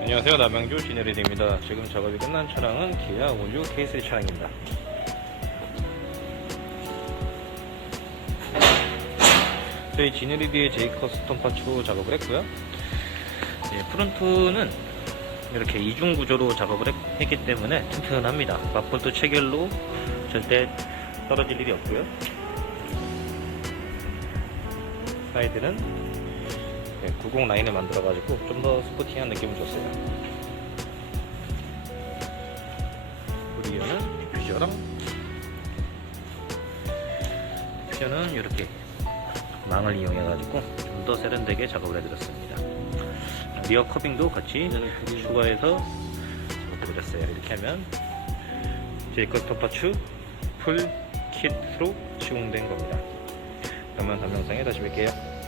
안녕하세요. 남양주 진해리드입니다. 지금 작업이 끝난 차량은 기아 56 K3 차량입니다. 저희 진해리드의 J 커스텀 파츠로 작업을 했고요. 예, 프론트는 이렇게 이중 구조로 작업을 했, 했기 때문에 튼튼합니다. 마폴트 체결로 절대 떨어질 일이 없고요. 사이드는 90 라인을 만들어가지고 좀 더 스포티한 느낌을 줬어요. 리어는 디퓨저랑 디퓨저는 이렇게 망을 이용해가지고 좀 더 세련되게 작업을 해드렸습니다. 리어 커빙도 같이 추가해서 작업해드렸어요. 이렇게 하면 제이컵 터파츠 풀 킷으로 시공된 겁니다. 그러면 다음 영상에 다시 뵐게요.